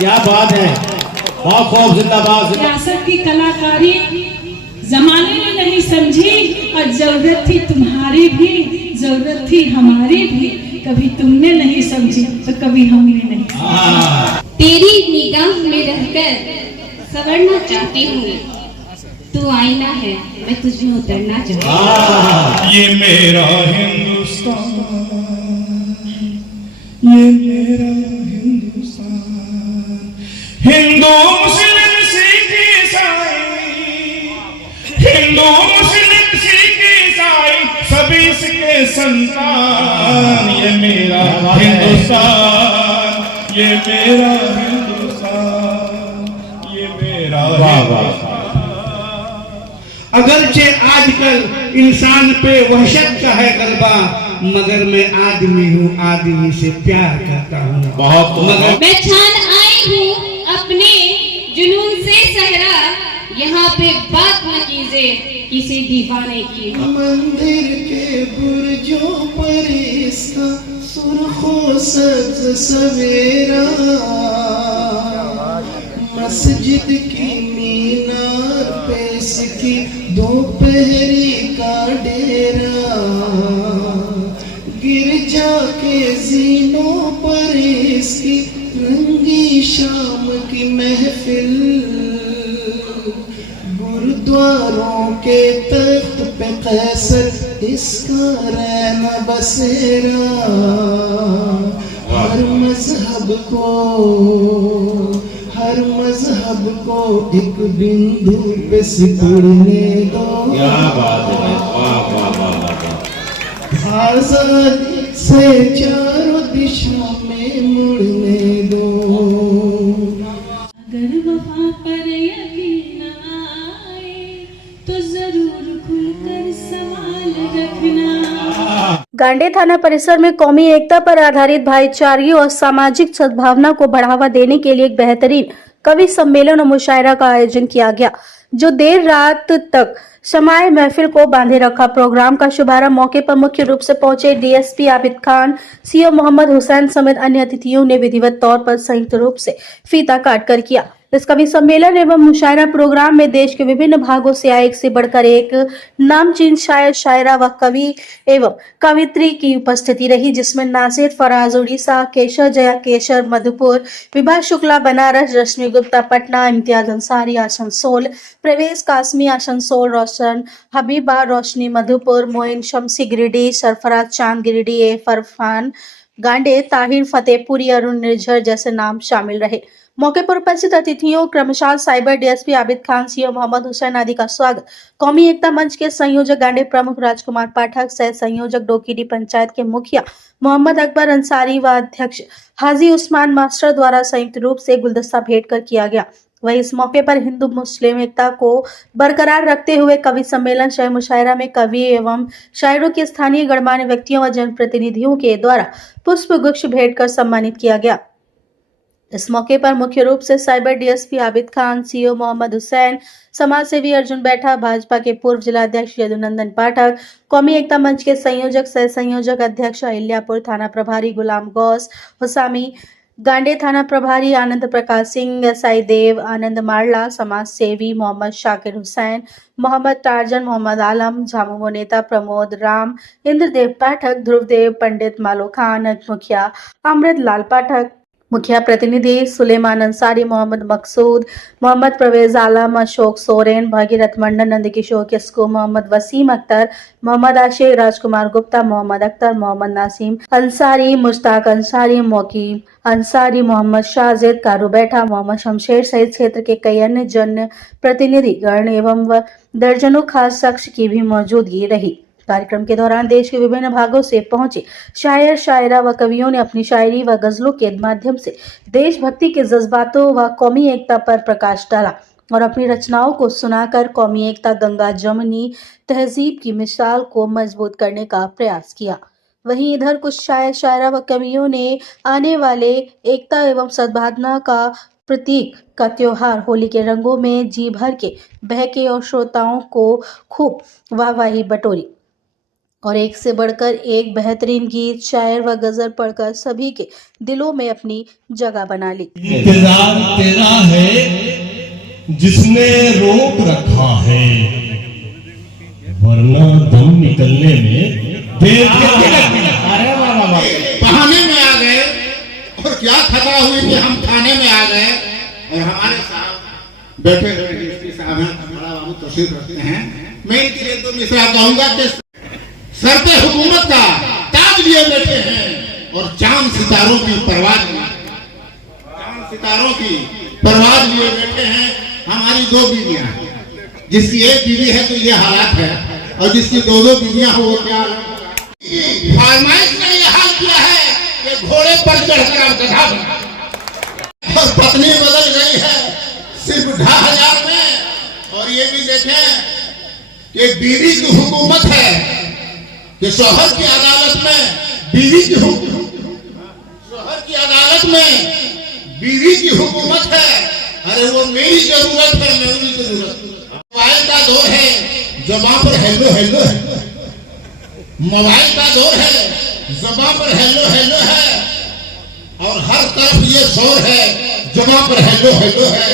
क्या बात है, बहुत खूब, जिंदाबाद। रियासत की कलाकारी जमाने ने नहीं समझी और जरूरत थी तुम्हारी भी, जरूरत थी हमारी भी, कभी तुमने नहीं समझी तो कभी हमने नहीं। तेरी निगाह में रहकर संवरना चाहती हूँ, तू आईना है मैं तुझमें उतरना चाहती हूँ। ये मेरा हिंदुस्तान, ये मेरा हिंदुस्तान, हिंदू मुस्लिम सिख ईसाई, हिंदू मुस्लिम सिख ईसाई सभी इसके संतान। ये मेरा हिंदुस्तान, ये मेरा हिंदुस्तान, ये मेरा हिंदुस्तान। अगरचे आजकल इंसान पे वहशत का है गलबा, मगर मैं आदमी हूँ, आदमी से प्यार करता हूँ। बहुत मगर मैं छान आई हूँ अपने जुनून से सहरा, यहाँ पे बात न कीजिए किसी दीवाने की। मंदिर के बुर्जों पर इसका सुर्खों सब्ज सवेरा, मस्जिद की मीनार पे इसकी दोपहरी का डेरा, गिरजा के जीनों पर इसकी रंगी शाम की महफिल, गुरुद्वारों के तख्त पे कैसर इसका रहना बसेरा। हर मजहब को एक बिंदु पे सिकुड़ने दो, क्या बात है, वाह वाह वाह वाह। आजादी से चारों दिशा में मुड़ने दो। अगर वफा पर यकीन आए तो जरूर खुलकर सवाल रखना। गांडे थाना परिसर में कौमी एकता पर आधारित भाईचारे और सामाजिक सद्भावना को बढ़ावा देने के लिए एक बेहतरीन कवि सम्मेलन और मुशायरा का आयोजन किया गया, जो देर रात तक शमाए महफिल को बांधे रखा। प्रोग्राम का शुभारंभ मौके पर मुख्य रूप से पहुंचे डीएसपी आबिद खान, सीओ मोहम्मद हुसैन समेत अन्य अतिथियों ने विधिवत तौर पर संयुक्त रूप से फीता काट कर किया। इस कवि सम्मेलन एवं मुशायरा प्रोग्राम में देश के विभिन्न भागों से आए एक से बढ़कर एक नामचीन शायर, शायरा व कवि एवं कवित्री की उपस्थिति रही, जिसमें नासिर फराज उड़ीसा, केशर जया केशर मधुपुर, विभा शुक्ला बनारस, रश्मि गुप्ता पटना, इम्तियाज अंसारी आसनसोल, प्रवेश कासमी आसनसोल, रोशन हबीबा रोशनी मधुपुर, मोइन शमसी गिरिडीह, सरफराज चांद गिरिडीह, फरफान गांडे, ताहिर फतेहपुरी, अरुण निर्झर जैसे नाम शामिल रहे। मौके पर उपस्थित अतिथियों क्रमशः cyber DSP Abid Khan, CO Mohammad Hussain आदि का स्वागत कौमी एकता मंच के संयोजक गांडे प्रमुख राजकुमार पाठक, सह संयोजक डोकीडी पंचायत के मुखिया मोहम्मद अकबर अंसारी व अध्यक्ष हाजी उस्मान मास्टर द्वारा संयुक्त रूप से गुलदस्ता भेंट कर किया गया। वही इस मौके पर हिंदू मुस्लिम एकता को बरकरार रखते हुए कवि सम्मेलन शायर मुशायरा में कवि एवं शायरों के स्थानीय गणमान्य व्यक्तियों व जनप्रतिनिधियों के द्वारा पुष्प गुच्छ भेंट कर सम्मानित किया गया। इस मौके पर मुख्य रूप से cyber DSP Abid Khan, CO Mohammad Hussain, समाज सेवी अर्जुन बैठा, भाजपा के पूर्व जिलाध्यक्ष यदुनंदन पाठक, कौमी एकता मंच के संयोजक सह संयोजक अध्यक्ष अहिल्यापुर, थाना प्रभारी गुलाम गौस हुसामी, गांडे थाना प्रभारी आनंद प्रकाश सिंह, एसआई देव आनंद मारला, समाज सेवी मोहम्मद शाकिर हुसैन, मोहम्मद टार्जन, मोहम्मद आलम, झामुमो नेता प्रमोद राम, इंद्रदेव पाठक, ध्रुवदेव पंडित, मालो खान, मुखिया अमृत लाल पाठक, मुखिया प्रतिनिधि सुलेमान अंसारी, मोहम्मद मकसूद, मोहम्मद परवेज आलम, अशोक सोरेन, भागीरथ मंडल, नंदकिशोर किस्कू, मोहम्मद वसीम अख्तर, मोहम्मद आशिक, राजकुमार गुप्ता, मोहम्मद अख्तर, मोहम्मद नासिम अंसारी, मुश्ताक अंसारी, मोकीम अंसारी, मोहम्मद शाजिद, कारू बैठा, मोहम्मद शमशेर सहित क्षेत्र के कई अन्य जन प्रतिनिधि गण एवं दर्जनों खास शख्स की भी मौजूदगी रही। कार्यक्रम के दौरान देश के विभिन्न भागों से पहुंचे शायर, शायरा व कवियों ने अपनी शायरी व गजलों के माध्यम से देशभक्ति के जज्बातों व कौमी एकता पर प्रकाश डाला और अपनी रचनाओं को सुनाकर कौमी एकता, गंगा जमनी तहजीब की मिसाल को मजबूत करने का प्रयास किया। वहीं इधर कुछ शायर, शायरा व कवियों ने आने वाले एकता एवं सद्भावना का प्रतीक का त्योहार होली के रंगों में जी भर के बहके और श्रोताओं को खूब वाहवाही बटोरी। और एक से बढ़कर एक बेहतरीन गीत, शायर व गजल पढ़कर सभी के दिलों में अपनी जगह बना ली। इंतजार तेरा है जिसने रोक रखा है, वरना दम निकलने में देर क्यों लगती है? अरे वाह वाह वाह, बहाने में आ गए और क्या खता हुई कि हम थाने में आ गए और हमारे साहब बैठे हुए डीएसपी साहब हैं, बड़ा बाबू तशरीफ रखते हैं। मैं इनके लिए तो मिश्रा कहूंगा कि सर पे हुकूमत का ताज लिए बैठे हैं और चांद सितारों की परवाज लिए बैठे हैं। हमारी 2 बीवियां हैं, जिसकी 1 बीवी है तो ये हालात है, और जिसकी 2 बीवियां हो वो क्या फरमाइश ने ये हाल किया है कि घोड़े पर चढ़कर अब गधा बना, और पत्नी बदल गई है सिर्फ 10,000 में। और ये भी देखें कि बीवी की हुकूमत है कि शौहर की अदालत में बीवी की बीवी की हुकूमत है। अरे वो मेरी जरूरत है, मेरी जरूरत। मोबाइल का दौर है, जुबान पर हेलो हेलो है। मोबाइल का दौर है, जुबान पर हेलो हेलो है, और हर तरफ ये शोर है, जुबान पर हेलो हेलो है।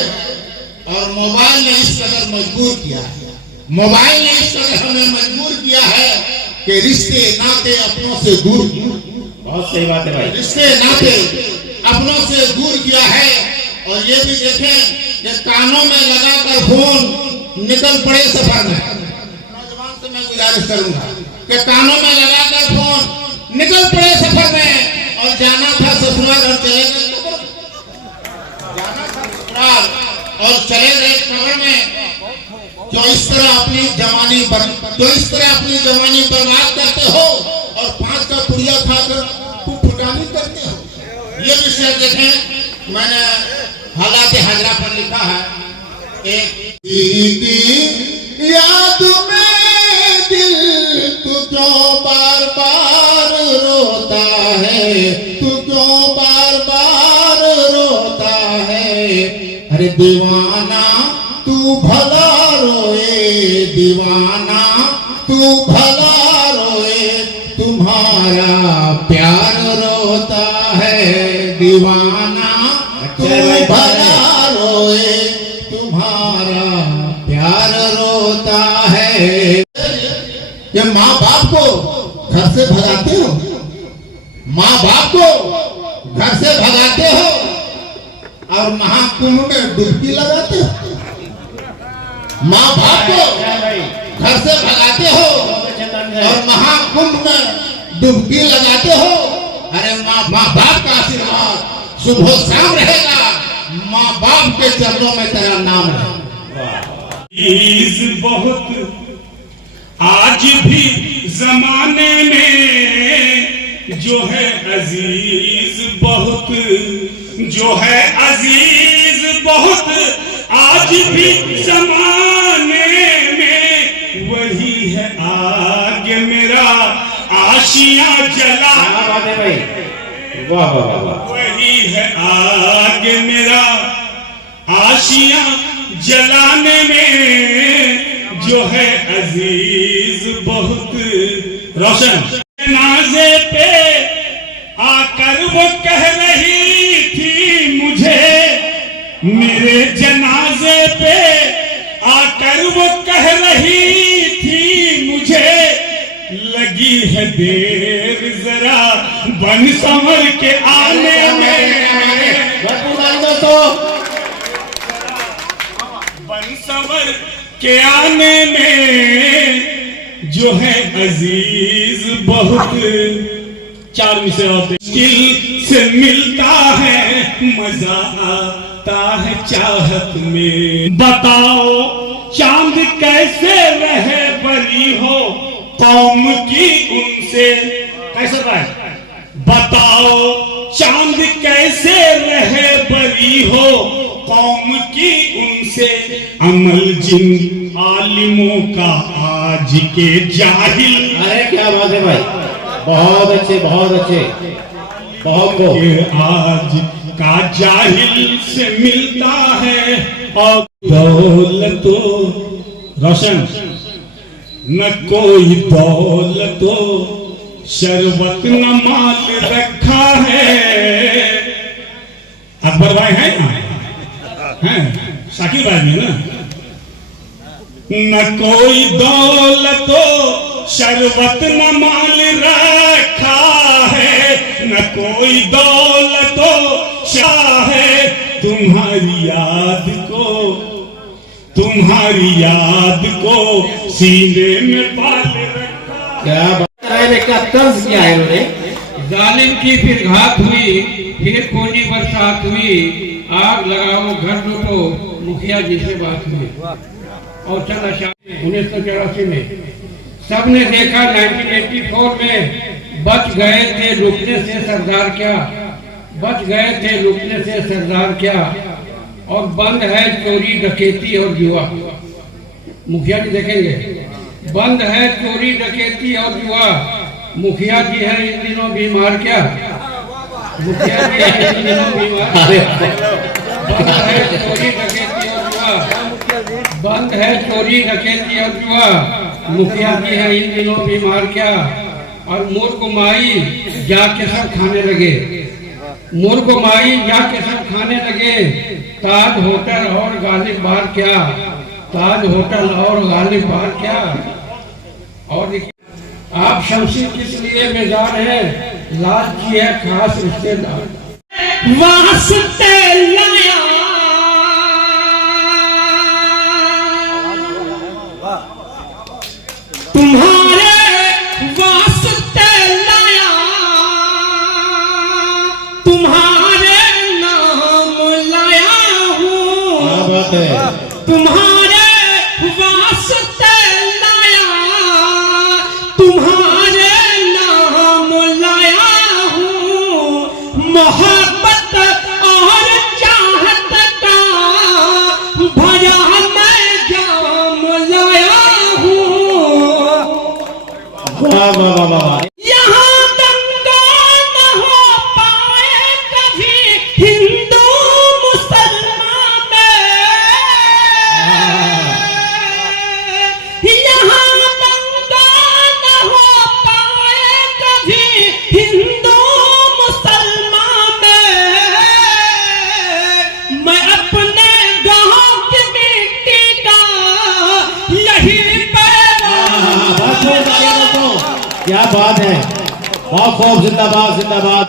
और मोबाइल ने इस कदर मजबूर किया है, मोबाइल ने इस कदर हमें मजबूर किया है कि रिश्ते नाते अपनों से दूर, बहुत सही बात है भाई, रिश्ते नाते अपनों से दूर किया है। और ये भी देखें कि कानों में लगाकर फोन निकल पड़े सफर में। नौजवान से मैं गुजारिश करूंगा कि कानों में लगाकर फोन निकल पड़े सफर में, और जाना था ससुराल और चले गए कब्र, जाना था ससुराल और चले गए कब्र में। जो इस तरह अपनी जवानी बर्बाद करते हो और 5 का पुड़िया खाकर फुटानी करते हो। ये विषय देखें, मैंने हालात हाजरा पर लिखा है। एक याद में दिल तू क्यों बार बार रोता है, तू क्यों बार बार रोता है। अरे दीवाना तू भला रोए, दीवाना तू भला रोए, तुम्हारा प्यार रोता है। दीवाना तू भला रोए, तुम्हारा प्यार रोता है। ये माँ बाप को घर से भगाते हो, माँ बाप को घर से भगाते हो और महाकुंभ में डुबकी लगाते हो। माँ बाप को घर से भगाते हो और महाकुंभ में डुबकी लगाते हो। अरे माँ बाप का आशीर्वाद सुबह शाम रहेगा, माँ बाप के चरणों में तेरा नाम है। बहुत आज भी जमाने में जो है अजीज बहुत, जो है अजीज बहुत, आज भी जमाने में वही है आगे मेरा आशियां जला। वाह वाह वाह, वही है आगे मेरा आशियां जलाने में जो है अजीज बहुत। रोशन जनाजे पे आकर वो कह रही थी मुझे, मेरे जनाजे पे आकर वो कह रही थी मुझे, लगी है देर जरा बन संवर के आने में, बन संवर के आने में जो है अजीज बहुत। 4 विषय होते, मुश्किल से मिलता है मजा आता है चाहत में। बताओ चांद कैसे रहे बरी हो कौम की उनसे, कैसे रहे बताओ चांद कैसे रहे बरी हो कौम की उनसे। अमल जिन आलिमों का आज के जाहिल। अरे क्या बात है भाई, बहुत अच्छे बहुत अच्छे, बहुत आज का जाहिल से मिलता है और दौलत। रोशन न कोई दौलतो शरबत न माल रखा है। अकबर भाई हैं शाकिर भाई में ना। न कोई दौलतो शरबत न माल रखा है, न कोई दौलतो शाह है, तुम्हारी याद को सीने में पाल रखा। क्या बताने का तर्ज क्या है उन्होंने? जालिम की फिर घात हुई, फिर खूनी बरसात हुई, आग लगाओ घर लूटो, मुखिया जी से बात हुई। और चला 1984 में सबने देखा 1984 में बच गए थे लुटने से सरदार क्या, बच गए थे लुटने से सरदार क्या, और बंद है चोरी डकैती और जुआ। मुखिया जी देखेंगे, बंद है चोरी डकैती और जुआ। मुखिया जी है इन दिनों बीमार क्या, मुखिया जी है इन दिनों बीमार। बंद है चोरी डकैती और जुआ, बंद है चोरी डकैती और जुआ। मुखिया जी है इन दिनों बीमार क्या। और मूर्ख माई जाके सब खाने लगे, मूर्ख माई जाके सब खाने लगे। ताज होटल और गालिब बार क्या, ताज होटल और गालिब बार क्या। और देखिए आप शमशीर किस लिए बेजार है, लाज की है खास रिश्तेदार। वास्ते लाया तुम्हारे वास्ते लाया, तुम्हारे नाम लाया हूँ। क्या बात है? तुम्हारे वास्ते लाया, तुम्हारे नाम लाया हूँ। मोहब्बत और चाहत का भरा मैं जाम लाया हूँ। वाह वाह वाह वाह। यहाँ दंगा न हो पाए कभी हिंदू मुसलमान में, यहाँ दंगा न हो पाए कभी हिंदू मुसलमान में। मैं अपने गाँव की मिट्टी का यही क्या बात है, बहुत खूब, जिंदाबाद जिंदाबाद।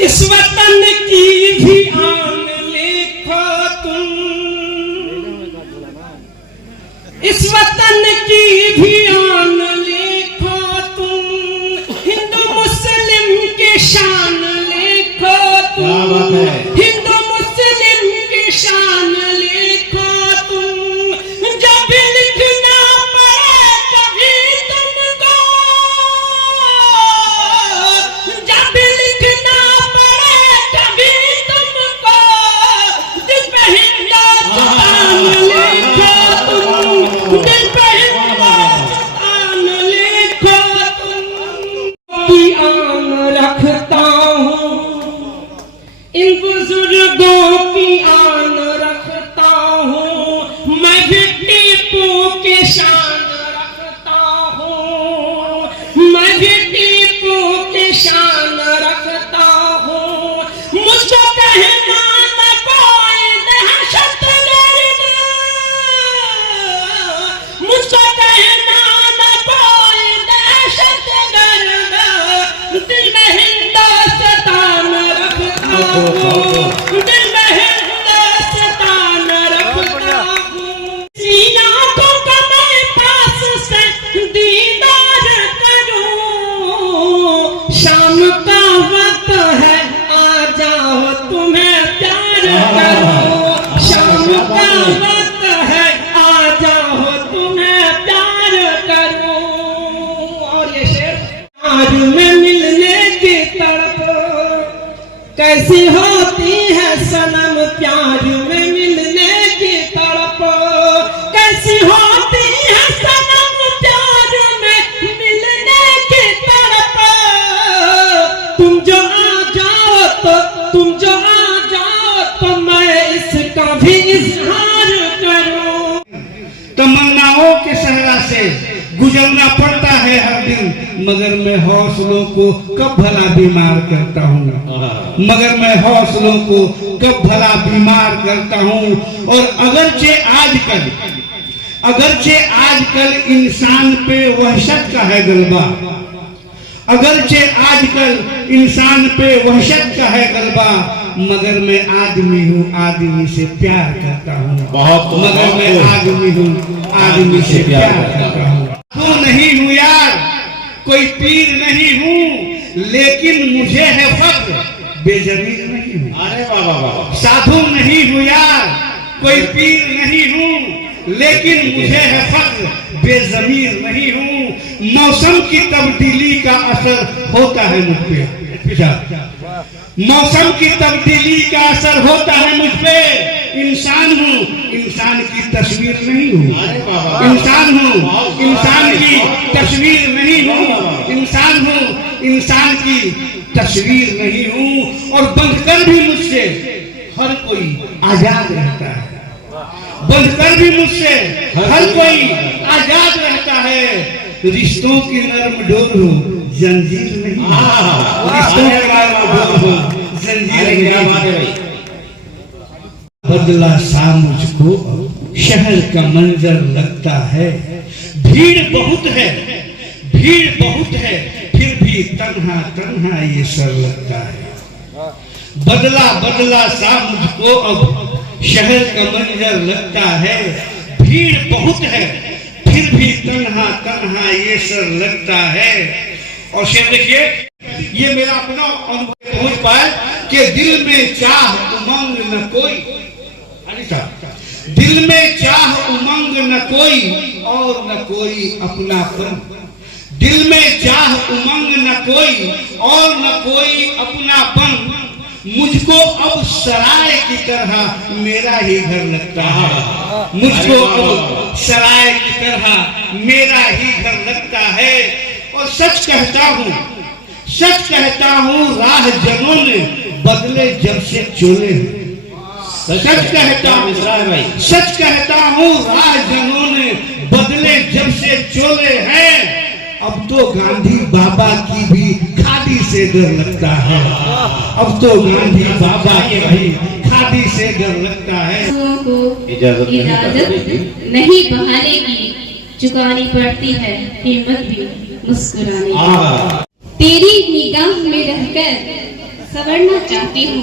इस वतन की भी आन लिखो तुम, इस वतन की भी आन लिखो तुम, हिंदू मुस्लिम की शान लिखो तुम। क्या बात है? हिंदू मुस्लिम की शान लिखो तुम। जब लिखना पड़े कभी तुमको, जब लिखना पड़े कभी तुमको, दिल पे हिंदुस्तान लिखो तुम, दिल पे हिंदुस्तान लिखो तुम। की आन रखता हूँ, इन बुजुर्गों की आन रखता हूँ। मैं भी टीपू की शान रखता हूँ, मैं भी टीपू की शान रखता हूँ। मुझको कहना न कोई दहशतगर्द, मुझको कहना न कोई दहशतगर्द, दिल में हिंदुस्तान रखता हूँ, दिल में हिंदुस्तान रखता हूँ। सीना को कमर पास से दीदार करूँ, शाम का वक्त है आ जाओ तुम्हें प्यार करूँ। शाम का वक्त है आ जाओ तुम्हें प्यार करूँ। और ये शेर आज में मिलने की तड़प कैसी होती है सनम, प्यार में मिलने की तड़प कैसी होती है सनम, प्यार में मिलने की तड़प। तुम जो आ जाओ तो, तुम जो आ जाओ तो मैं इसका भी इजहार करूं। तमन्नाओं के सहरा से गुजरना पड़ता है हर दिन, मगर मैं हौसलों को कब भला बीमार करता हूँ, मगर मैं हौसलों को कब भला बीमार करता हूँ। और अगरचे आजकल इंसान पे वहशत का है गलबा, अगरचे आजकल इंसान पे वहशत का है गलबा, मगर मैं आदमी हूँ, आदमी से प्यार करता हूँ, मगर मैं आदमी हूँ, आदमी से प्यार करता हूँ। तो नहीं हूँ यार, कोई पीर नहीं हूँ, लेकिन मुझे है फख्र, बेजमीर नहीं हूँ। अरे वाह वाह वाह। साधु नहीं हूँ यार, कोई पीर नहीं हूँ, लेकिन मुझे है फख्र, बेजमीर नहीं हूँ। मौसम की तब्दीली का असर होता है मुझ पे, मौसम की तब्दीली का असर होता है मुझ पे। इंसान हूँ, इंसान की तस्वीर नहीं हूँ, इंसान हूँ, इंसान की तस्वीर नहीं हूँ, इंसान हूँ, इंसान की तस्वीर नहीं हूँ। और बंधकर भी मुझसे हर कोई आजाद रहता है, बंधकर भी मुझसे हर कोई आजाद रहता है। रिश्तों की नरम डोर हो, जंजीर नहीं, रिश्तों की नरम डोर हो, जंजीर नहीं। बदला सा मुझको शहर का मंजर लगता है, भीड़ बहुत है, भीड़ बहुत है, फिर भी तन्हा तन्हा ये सर लगता है। बदला बदला सा मुझको अब शहर का मंजर लगता है, भीड़ बहुत है, फिर भी तन्हा तन्हा ये सर लगता है। और शेर देखिए, ये मेरा अपना अनुभव पहुंच पाए कि दिल में चाह उमंग न कोई, दिल में चाह उमंग न कोई और न कोई अपनापन, दिल में चाह उमंग न कोई और न कोई अपनापन। मुझको अब सराय की तरह मेरा ही घर लगता है, मुझको अब सराय की तरह मेरा ही घर लगता है। और सच कहता हूँ, सच कहता हूँ, राह जनों ने बदले जब से चोले, सच कहता हूँ, सच कहता हूँ, राह जनों ने बदले जब से चोले हैं। अब तो गांधी बाबा की भी खादी से डर लगता है, अब तो गांधी बाबा की भी खादी से डर लगता है। इजाजत नहीं बहाने की, चुकानी पड़ती है कीमत भी मुस्कुराने की। तेरी निगाह में रहकर संवरना चाहती हूँ,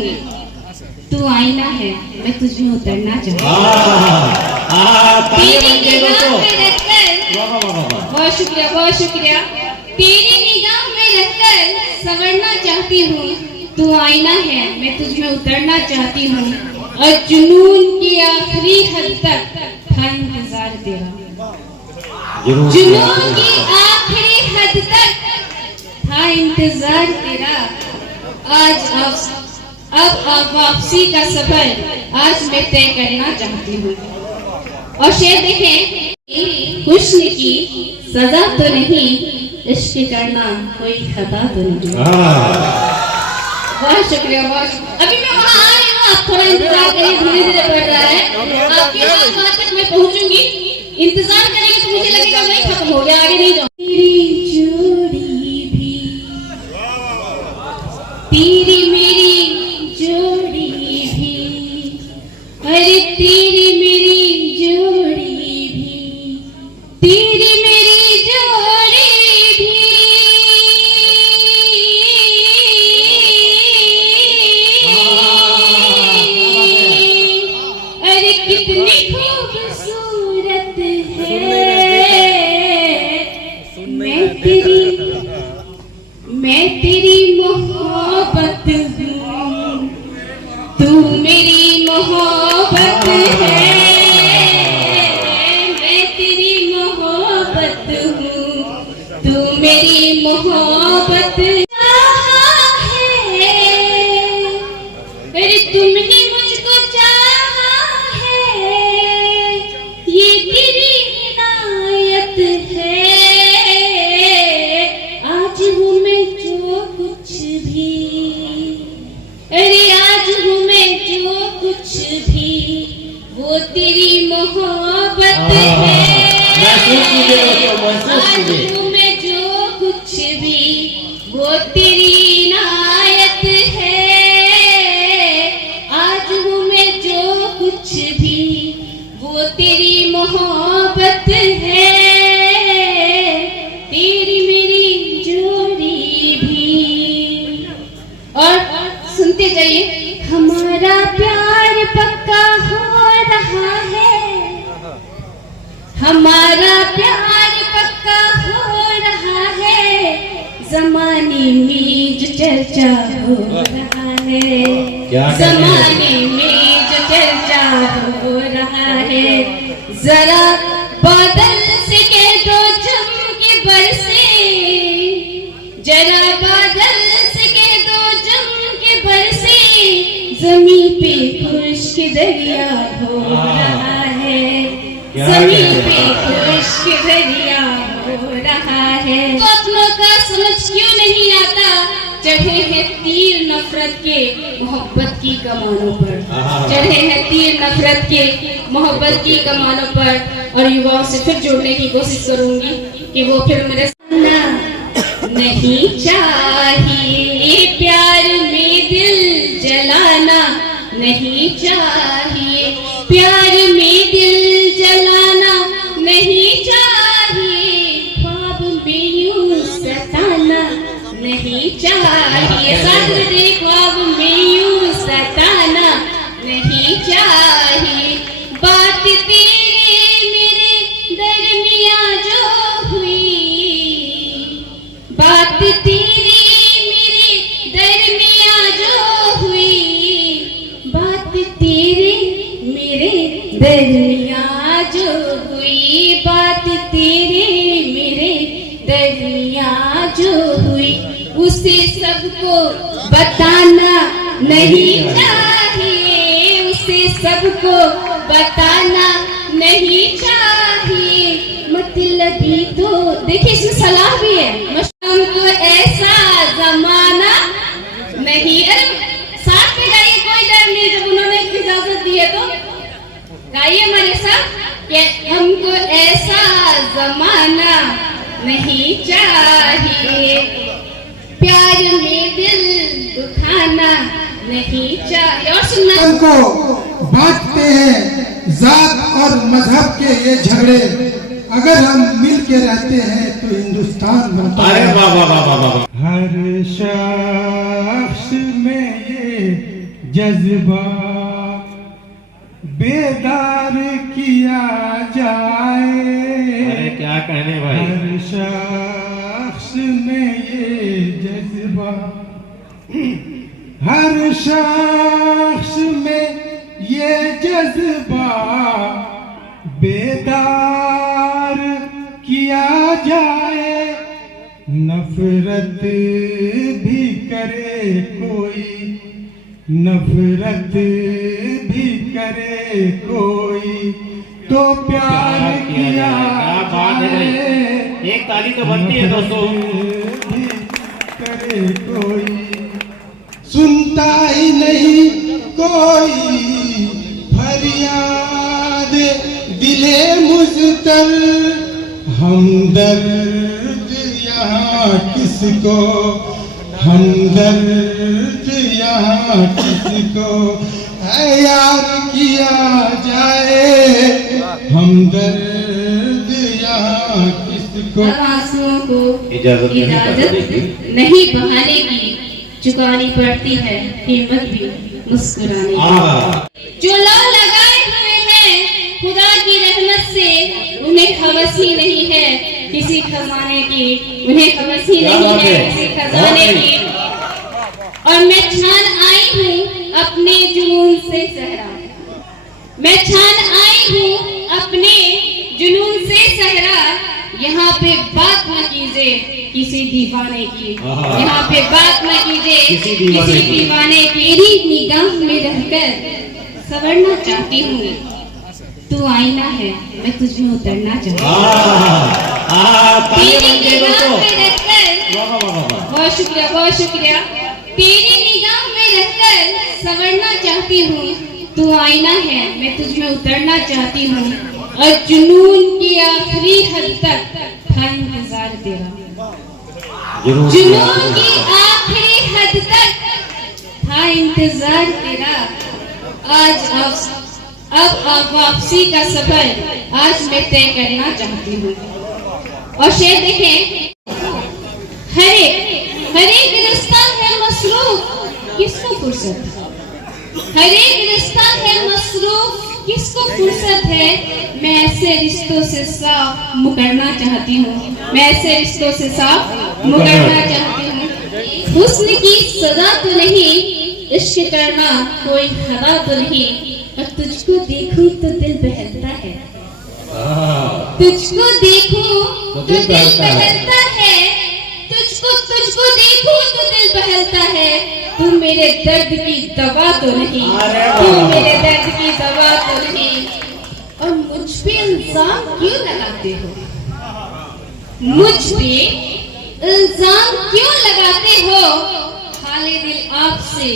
तू आईना है मैं तुझमें उतरना चाहती हूँ। तेरी निगाह में रहकर, बहुत शुक्रिया, बहुत शुक्रिया। तेरी निगाह में रहकर संवरना चाहती हूँ, तू आईना है मैं तुझमें उतरना चाहती हूँ। और जुनून की आखिरी हद तक था इंतजार तेरा, जुनून की आखिरी हद तक था इंतजार तेरा। अब वापसी का सफर आज मैं तय करना चाहती हूँ। और शेर देखें, हुस्न की सजा तो नहीं, इश्क करना कोई खता तो नहीं। बहुत शुक्रिया, बहुत शुक्रिया। अभी मैं वहाँ आ रही हूँ, आप थोड़ा इंतजार करिए, धीरे धीरे बढ़ रहा है। आपके वहाँ तक मैं पहुँचूंगी, इंतजार करेंगे तो मुझे लगेगा वही खत्म हो गया, आगे नहीं जाऊँ। तेरी जोड़ी भी, तेरी मेरी जोड़ी भी, अरे तेरी मेरी जोड़ी भी, तेरी मेरी जोड़ी भी, अरे कितनी खूबसूरत है। मैं तेरी मोहब्बत हूँ, तू मेरी मोहब्बत है। मैं तेरी मोहब्बत हूँ, तू मेरी मोहब्बत है। अरे तुमने मुझको चाहा है, ये तेरी इनायत है। आज हूँ मैं जो कुछ भी, अरे आज हूँ मैं जो कुछ भी, वो तेरी मोहब्बत है। महसूस कीजिए दोस्तों, महसूस आज कीजिए। हूँ मैं जो कुछ भी वो तेरी इनायत है। आज हूँ मैं जो कुछ भी वो तेरी मोहब्बत है। तेरी मेरी जोड़ी भी। और सुनते जाइए। हमारा प्यार पक्का हो रहा है। हमारा प्यार पक्का हो रहा है। जमाने में जो चर्चा हो रहा है। क्या कहने हैं? जमाने में जो चर्चा हो रहा है। जरा बादल से कह दो जम के बरसे। जरा बादल से कह दो जम के बरसे। जमीन पे खुश्क दरिया हो रहा है। जमीन पे खुश्क दरिया हो रहा है। तो अपनों का समझ क्यों नहीं आता। चढ़े हैं तीर नफरत के मोहब्बत की कमानों पर। चढ़े हैं तीर नफरत के मोहब्बत की कमानों पर। और युवाओं से फिर जोड़ने की कोशिश करूंगी कि वो फिर मेरे नहीं चाहिए प्यार में दिल जलाना। नहीं चाहिए प्यार में दिल जलाना। नहीं चाहिए ख्वाब में यूं सताना। नहीं चाहिए सादे ख्वाब में यूं सताना। नहीं चाहिए बात तेरे मेरे दरमियां जो हुई। बात तेरी मेरे दरमियां जो हुई। बात तेरे मेरे दरमियां जो हुई। बात तेरे मेरे दरमियां जो हुई। उसे सबको बताना नहीं चाहिए। उसे सबको बताना नहीं चाहिए। मतलबी तो देखिए इसमें सलाह भी है। हमको ऐसा जमाना नहीं। अरे साथ में गाइए, कोई डर नहीं। जब उन्होंने इजाजत दी है तो गाइए हमारे साथ कि हमको ऐसा जमाना नहीं चाहिए। प्यार में दिल दुखाना नहीं चाहिए। और सुनना को बांटते हैं जात और मजहब के ये झगड़े। अगर हम मिल के रहते हैं तो हिंदुस्तान बनता है। अरे वाह वाह वाह वाह वाह। हर शख्स में ये जज्बा बेदार किया जाए। अरे क्या कहने भाई। हर शख्स में ये जज्बा। हर शख्स में ये जज्बा बेदार किया जाए। नफरत भी करे कोई। नफरत भी करे कोई तो प्यार किया जाए। एक ताली तो बनती है दोस्तों। भी करे कोई सुनता ही नहीं कोई फरियाद दिले मुझतर। हमदर्द यहाँ किसको। हमदर्द यहाँ किसको है यार किया जाए। हमदर्द यहाँ किसको। आंसुओं को इजाजत नहीं बहाने की चुकानी पड़ती है कीमत भी मुस्कुराने की। जो लौ लगाए हुए हैं खुदा की रहमत से उन्हें हवस ही नहीं है किसी खजाने की। उन्हें हवस ही नहीं है किसी खजाने की। और मैं छान आई हूँ अपने जुनून से सहरा। मैं छान आई हूँ अपने जुनून से सहरा। यहाँ पे बात न कीजिए किसी दीवाने की। यहाँ पे बात न कीजिए किसी दीवाने की। तेरी निगाह में रहकर संवरना चाहती हूँ। तू आईना है मैं तुझमें उतरना चाहती हूँ। तेरी निगाह में रहकर बहुत शुक्रिया बहुत शुक्रिया। तेरी निगाह में रहकर संवरना चाहती हूँ। तू आईना है मैं तुझमें उतरना चाहती हूँ। और जुनून की आखिरी हद तक था इंतजार तेरा। जुनून की आखिरी हद तक था इंतजार तेरा। अब वापसी का सफर आज मैं तय करना चाहती हूँ। और शेर देखें, हर एक रिश्ता है मसरूफ, किसको फुर्सत है? हर एक रिश्ता है मसरूफ, किसको फुर्सत है? मैं ऐसे रिश्तों से साफ मुकरना चाहती हूँ। मैं ऐसे रिश्तों से साफ मुकरना चाहती हूँ। हुस्न की सजा तो नहीं, इश्क करना कोई हवा तो नहीं। और तुझको देखूं तो दिल बहलता है, तुझको देखूं तो दिल बहलता है, तुझको देखूं तो दिल बहलता है। तू मेरे दर्द की दवा तो नहीं, तू मेरे दर्द की दवा तो नहीं। और मुझ पे इल्जाम क्यों लगाते हो? मुझ पे इल्जाम क्यों लगाते हो? हाले दिल आपसे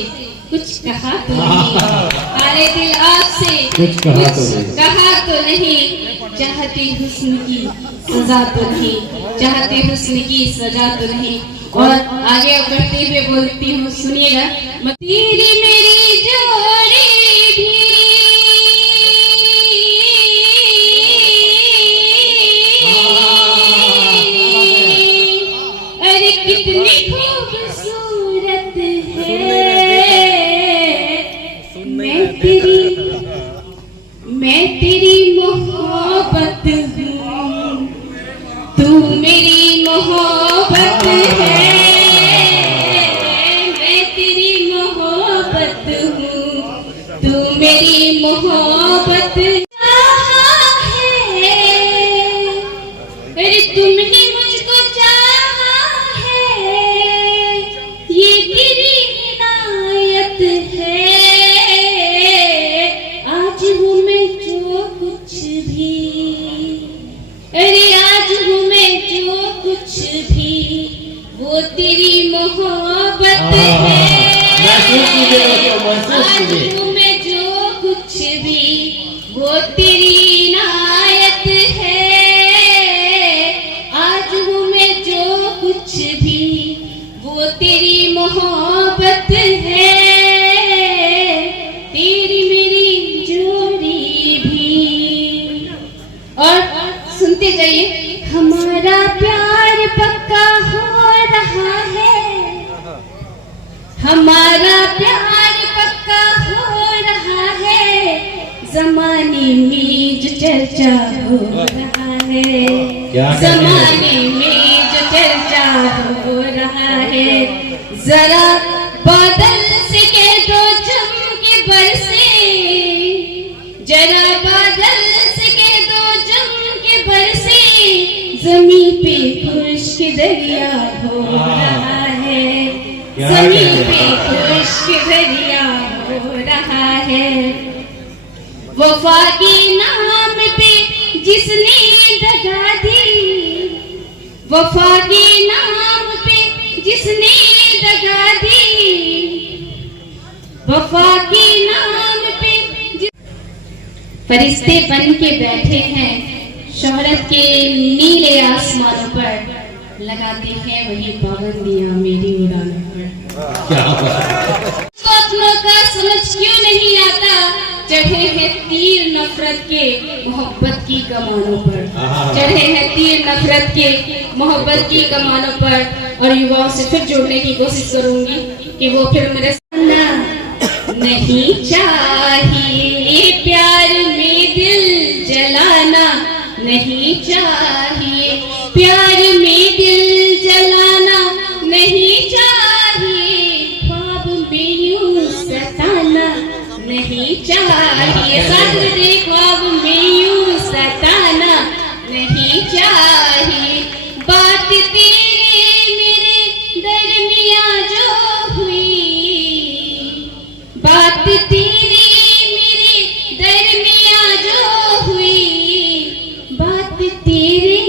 कुछ कहा तो नहीं, हाले दिल आपसे कुछ कहा तो नहीं। चाहते हुस्न की सजा तो नहीं, चाहते हुस्न की सजा तो नहीं। और आगे बढ़ते हुए बोलती हूँ, सुनिएगा। तेरी मेरी जोड़ी भी अरे कितनी खूबसूरत है। मैं तेरी मोहब्बत हूँ, तू मेरी मोहब्बत है। मैं तेरी मोहब्बत हूँ, तू मेरी मोहब्बत है। अरे तुमने मुझको चाहा है, ये तेरी इनायत है। आज हूँ मैं जो कुछ भी, अरे आज हूँ मैं जो कुछ भी, वो तेरी मोहब्बत है। आज हूँ मैं जो कुछ भी, वो तेरी इनायत है। आज हूँ मैं जो कुछ भी, वो तेरी मोहब्बत है। तेरी मेरी जोड़ी भी। और सुनते जाइए। हमारा प्यार पक्का हो रहा है, हमारा प्यार पक्का हो रहा है। जमाने में जो चर्चा हो रहा है, जमाने में जो चर्चा हो रहा है। जरा बादल से कह दो जम के बरसे, जरा बादल से कह दो जम के बरसे। जमीन पे खुश्क दरिया हो रहा है, जमीन पे खुश्क दरिया हो रहा है। वफा के नाम पे जिसने दगा दी, वफा के नाम पे जिसने दगा दी, वफा के नाम पे फरिश्ते बन के बैठे हैं शोहरत के नीले आसमानों पर। लगाते हैं वही पाबंदियां मेरी उड़ानों पर। अपनों का समझ क्यों नहीं आता, चढ़े हैं तीर नफरत के मोहब्बत की कमानों पर, चढ़े हैं तीर नफरत के मोहब्बत की कमानों पर। और युवाओं से फिर जोड़ने की कोशिश करूंगी कि वो फिर मेरे नहीं चाहिए प्यार में दिल जलाना, नहीं चाहिए प्यार में दिल जलाना, नहीं चाहिए ख्वाब में यूं सताना, नहीं चाहिए साथ में ख्वाब में यूं सताना, नहीं चाहिए। बात तेरे मेरे दरमियां जो हुई, बात तेरे मेरे दरमियां जो हुई, बात तेरे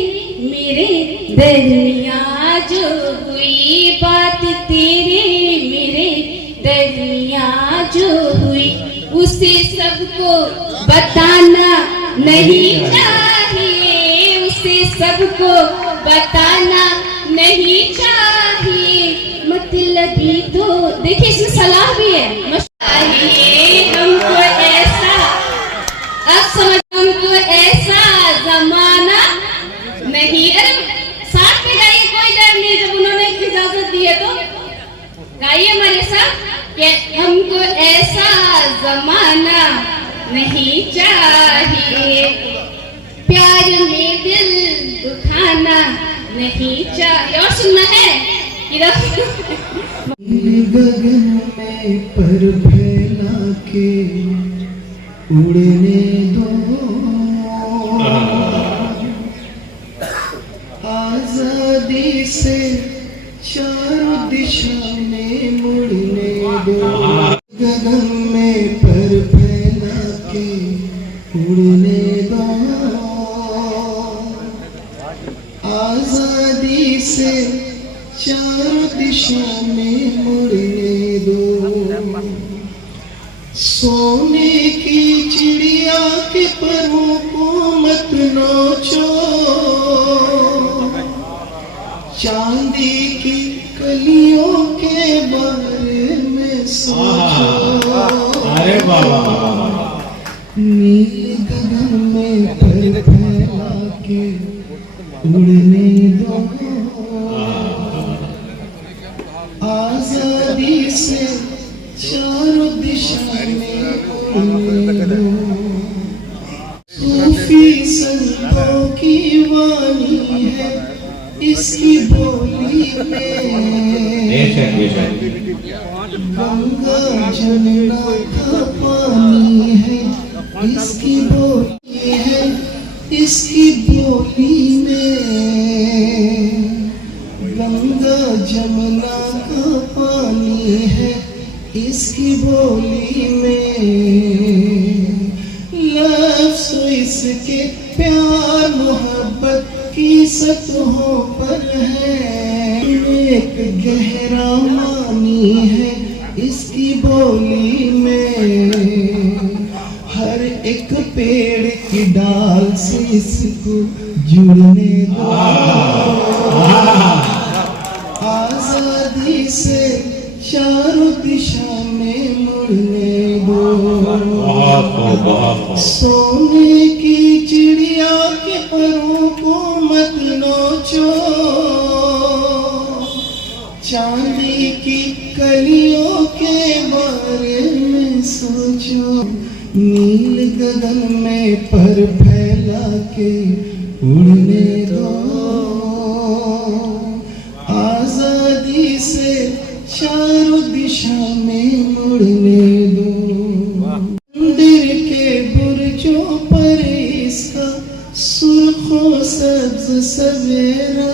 मेरे दरमियां जो हुई, बात तेरे मेरे दरमियां जो हुई। उसे सबको बताना नहीं चाहिए उसे सबको बताना, नहीं चाहिए मतलबी तो देखिए इसमें सलाह भी है। चाहिए हमको ऐसा, अब समझ, हमको ऐसा जमाना नहीं। अरे साथ में गाइए, कोई डर नहीं, जब उन्होंने इजाजत दी है तो गाइए हमारे साथ कि हमको ऐसा जमाना नहीं चाहिए, प्यार में दिल दुखाना नहीं चाहिए। और सुनना है गगन में पर फैला के उड़ने दो, आजादी से चारों दिशा में मुड़ने दो। गगन में पर फैला के उड़ने दो, आजादी से चारों दिशा में मुड़ने दो। सोने की चिड़िया के परों को मत नोचो, चांदी की कलियों के बारे में सोचो। अरे बाबा, नील गगन में पर फैला के उड़ने दो, आजादी से चारों दिशा में उड़ने दो। सूफी संतों की वाणी है इसकी बोली में, गंगा जमुना का पानी है इसकी बोली है, इसकी बोली में गंगा जमुना का पानी है इसकी बोली में। लफ्ज़ इसके प्यार मोहब्बत की सतहों पर है, एक गहरा मानी है इसकी बोली में। हर एक पेड़ की डाल से इसको जुड़ने दो, आजादी से चारों दिशा में मुड़ने दो। सोने की चिड़िया के परों को मत नोचो, चांदी की कलियों के बारे में सोचो। नील गगन में पर फैला के उड़ने दो, आजादी से चारों दिशा में मुड़ने दो। मंदिर के बुर्जों पर इसका सुर्खों सब्ज सवेरा,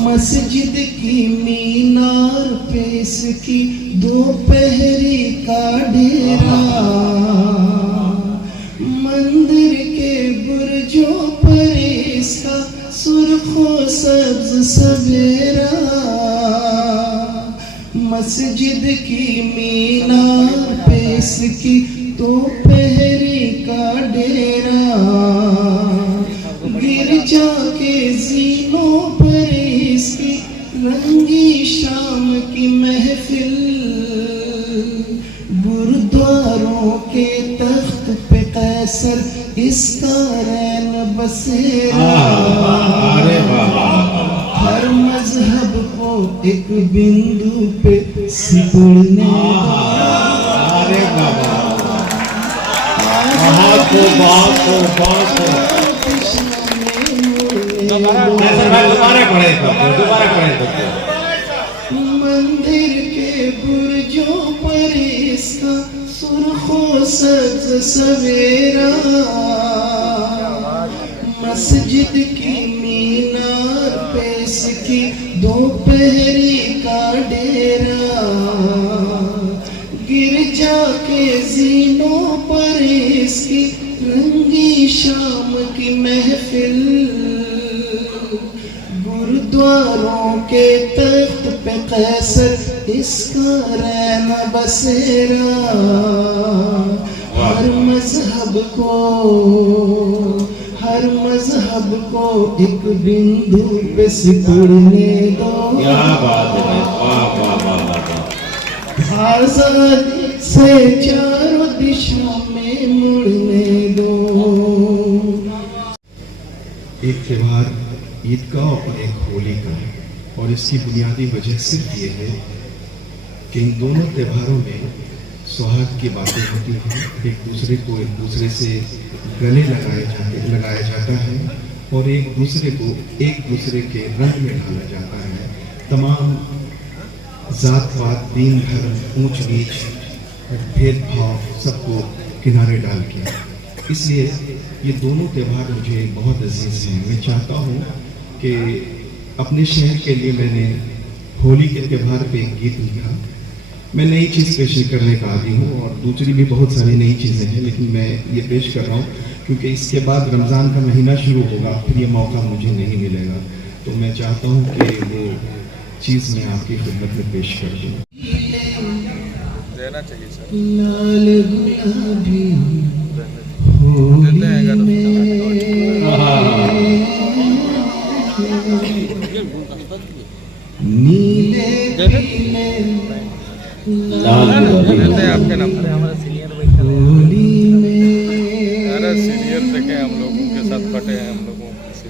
मस्जिद की मीनार पे इसकी दोपहरी का डेरा। मंदिर के बुर्जों पर इसका सुर्खों सब्ज सवेरा, मस्जिद की मीनार पे इसकी दोपहरी का डेरा। गिरजा के जीनों पर इसकी रंगी शाम की महफिल, गुरुद्वारों के तख्त पे कैसर इसका रैन बसेरा। हर मजहब को एक बिंदु पे सिकुड़ने मंदिर के बुर्जों पर इसका सुर्खों सब्ज सवेरा, मस्जिद की मीनार पे इसकी दोपहरी का डेरा। गिरजा के जीनों पर इसकी रंगी शाम की महफिल, गुरुद्वारों के तख्त पे कैसर इसका रैन बसेरा। हर मजहब को, हर मजहब को एक बिंदु पे सिकुड़ने दो। क्या बात है भाई, वाह वाह वाह वाह। आजादी से चारों दिशा में मुड़ने दो। एक त्योहार ईद का और एक होली का, और इसकी बुनियादी वजह सिर्फ ये है कि इन दोनों त्योहारों में सुहाग की बातें होती हैं, एक दूसरे से गले लगाया जाता है और एक दूसरे के रंग में ढाला जाता है। तमाम जात पात, दीन धर्म, ऊंच नीच, भेदभाव सबको किनारे डाल के। इसलिए ये दोनों त्यौहार मुझे बहुत अजीज हैं। मैं चाहता हूँ कि अपने शहर के लिए मैंने होली के त्यौहार पे एक गीत लिखा। मैं नई चीज़ पेश करने का आदी हूँ और दूसरी भी बहुत सारी नई चीज़ें हैं, लेकिन मैं ये पेश कर रहा हूँ क्योंकि इसके बाद रमज़ान का महीना शुरू होगा, फिर ये मौका मुझे नहीं मिलेगा। तो मैं चाहता हूँ कि वो चीज़ मैं आपकी खिदमत में पेश कर दूँ। लाल गुलाबी होली में, नीले पीले लाल आपके नंबर हमारा सीनियर होली में, अरे सीनियर देखे हम लोगों के साथ कटे हैं हम लोगों से।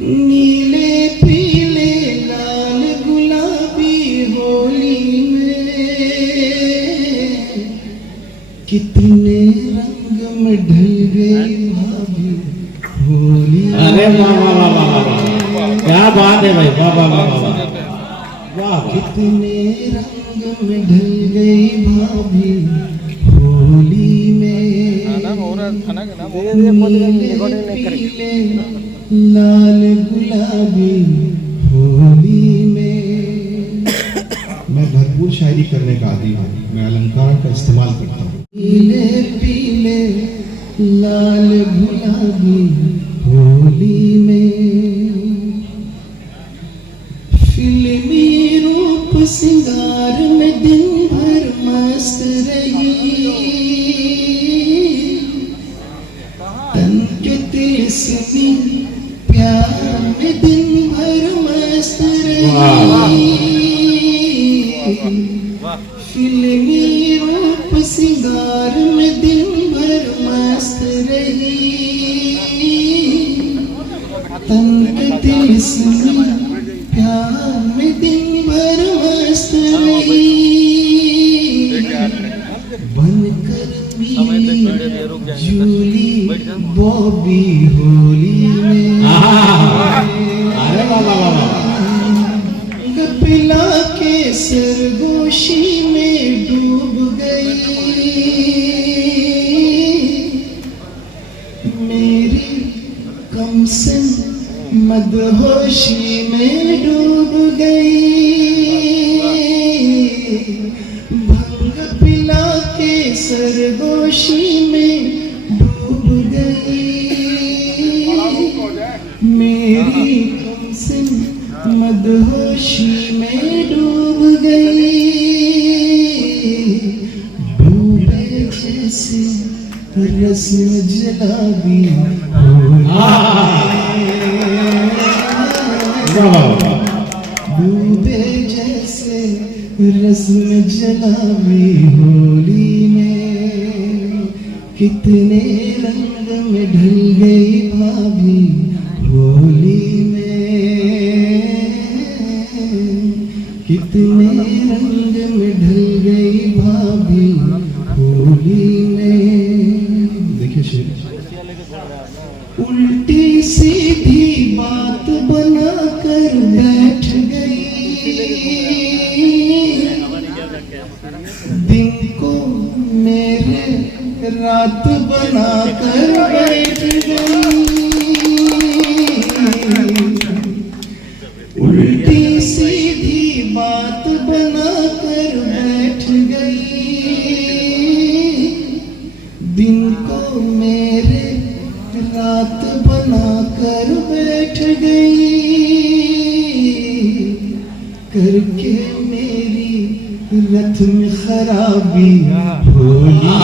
नीले पीले लाल गुलाबी होली में, कितने रंग में ढल गई भाभी होली। अरे वाह वाह वाह वाह वाह, क्या बात है भाई, वाह वाह वाह वाह वाह। कितने रंग में ढल गई भाभी होली में, पीले लाल गुलाबी होली में। मैं भरपूर शायरी करने का आदी हूँ, मैं अलंकार का इस्तेमाल करता हूँ। पीले पीले लाल गुलाबी होली में, फिल्मी रूप सिंगार में दिन भर मस्त रही, तन के तिलस्मी प्यार में दिन भर मस्त रही। फिल्मी रूप सिंगार में दिन भर मस्त रही, तन के तिलस्मी प्यार में दिन भर मस्त रही। बनकर मिली जूली बॉबी होली में, पिला के सरगोशी में डूब गई, मेरी कमसन मदहोशी में डूब गई। भंग पिला के सरगोशी में डूब गई, मेरी कमसन मदहोशी में डूब गई। डूबे जैसे रस्म जलाबी डूबे जैसे रस्म जलाबी होली में, कितने रंग में ढल गई भाभी होली में, कितने रंग में ढल गई भाभी होली में। देखिए शेर, उल्टी सीधी बात बनाकर बैठ गई, दिन को मेरे रात बनाकर बैठ गई। उल्टी सीधी बात बनाकर बैठ गई, दिन को मेरे रात बनाकर बैठ गई। करके मेरी रथ में खराबी होली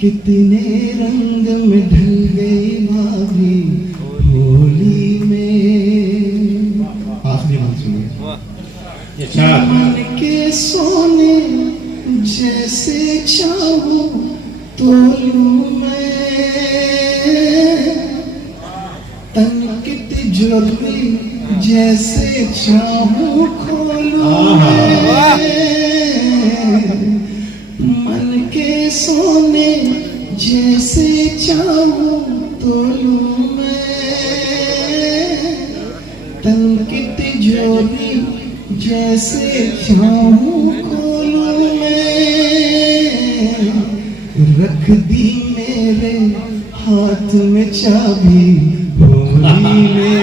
कितने रंग में ढल गई भाभी होली में। आखिरी बात सुनिए। मन के सोने जैसे चाहूं तो लूं मैं, तन की तिजोरी जैसे चाहूं खोलूं मैं। मन के सोने जैसे चाहूं तो लूं मैं, तन की तिजोरी जैसे चाहूं खोलूं मैं। रख दी मेरे हाथ में चाबी होली में,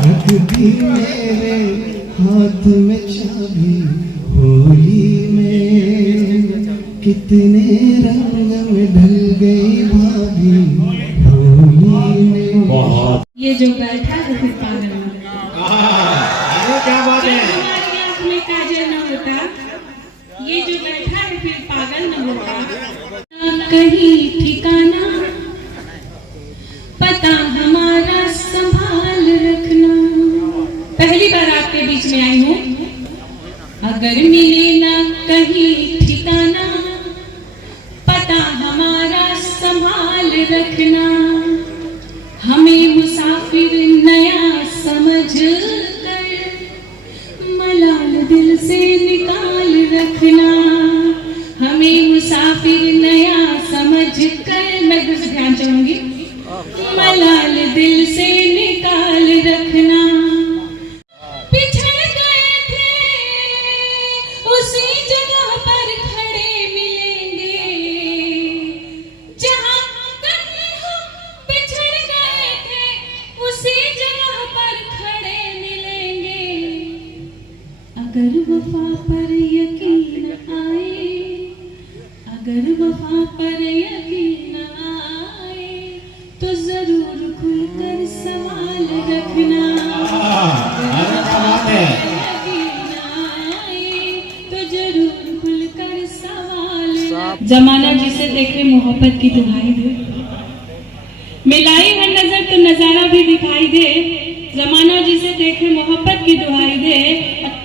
रख दी मेरे हाथ में चाबी होली में। कितने रंग में ढल गई भाभी होली में। ये जो बैठा है फिर पागल न होता। क्या बात है? हमारी आंख में काजल न होता, ये जो बैठा है फिर पागल न होता। कहीं ठिकाना पता हमारा संभाल रखना। पहली बार आपके बीच में आई हूँ। अगर मिले ना कहीं ठिकाना पता हमारा संभाल रखना। हमें मुसाफिर नया समझ कर मलाल दिल से निकाल रखना। हमें मुसाफिर नया समझ कर, मैं इधर से ध्यान चलाऊंगी, मलाल दिल से निकाल रखना। पिछड़ गए थे उसी जगह पर खड़े मिलेंगे, जहां कहीं हम पिछड़ गए थे उसी जगह पर खड़े मिलेंगे। अगर वफा पर यकीन आए, अगर वफा पर यकीन आए तो जरूर खुलकर सवाल रखना। यकीन आए तो जरूर खुलकर सवाल। जमाना जिसे देखे मोहब्बत की दुहाई दे, मिलाई है नजर तो नजारा भी दिखाई दे। जमाना जिसे देखे मोहब्बत की दुहाई दे,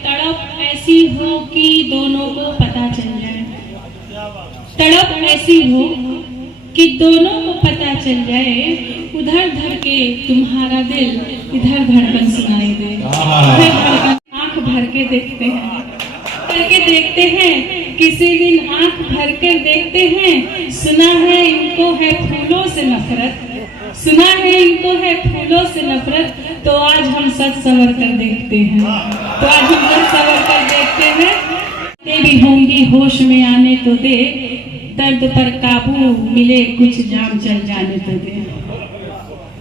तड़प ऐसी हो कि दोनों को पता चल जाए। तड़प ऐसी हो कि दोनों को पता चल जाए। उधर धड़के तुम्हारा दिल, इधर धड़कन सुनाई दे। उधर धड़कन आंख भर के देखते हैं, करके देखते हैं, किसी दिन आंख भर कर देखते हैं। सुना है इनको है फूलों से नफरत, सुना है इनको है फूलों से नफरत। तो आज हम सच संवर कर देखते हैं, तो आज हम सच संवर कर देखते हैं। भी होंगी होश में आने तो दे, दर्द पर काबू मिले कुछ जाम चल जाने तो दे।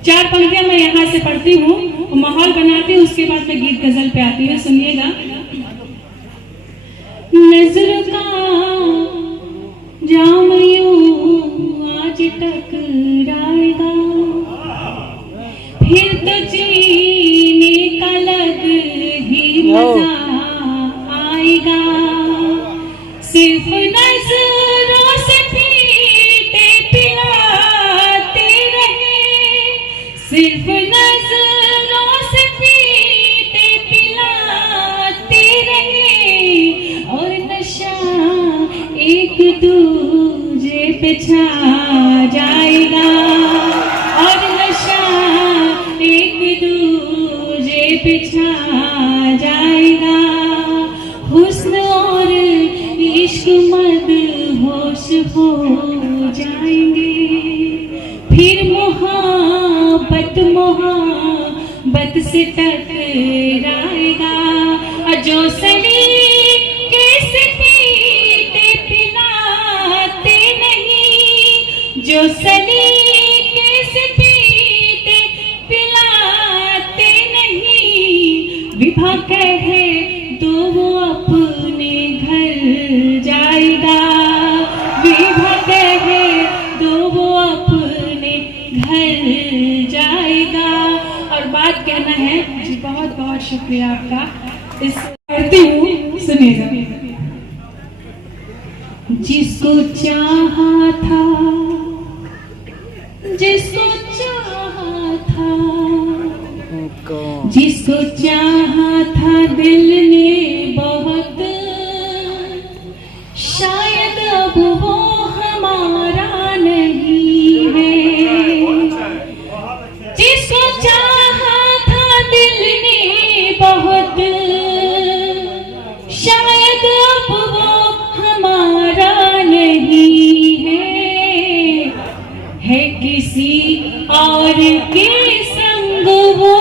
चार पंक्तियां मैं यहाँ से पढ़ती हूँ, माहौल बनाती हूँ, उसके बाद मैं गीत गजल पे आती हूँ, सुनिएगा। नजर का जाम यूं आज टकराएगा, फिर तो जीने का लग ही मजा आएगा। सिर्फ नजरों से पीते पिलाते रहे, सिर्फ नजरों से पीते पिलाते रहे। और नशा एक दूजे पे छा जाएगा, और नशा एक दूजे पे छा जाएगा। हुस्न और इश्क मद होश हो जाएंगे, फिर मोहब्बत मोहब्बत से टकराएगा। जो सलीके से पीते पिलाते नहीं, जो सलीके से पीते पिलाते नहीं। विभा कहे तो वो अपने घर जाएगा, विभा कहे तो वो अपने घर जाएगा। और बात कहना है जी, बहुत बहुत शुक्रिया आपका। इस पढ़ती हूँ, सुनिएगा। जिसको चाहा था, जिसको चाहा था, जिसको चाहा था दिल ने बहुत, शायद अब वो हमारा नहीं है। जिसको चाहा था दिल ने बहुत, शायद अब वो हमारा नहीं है किसी और के संग वो,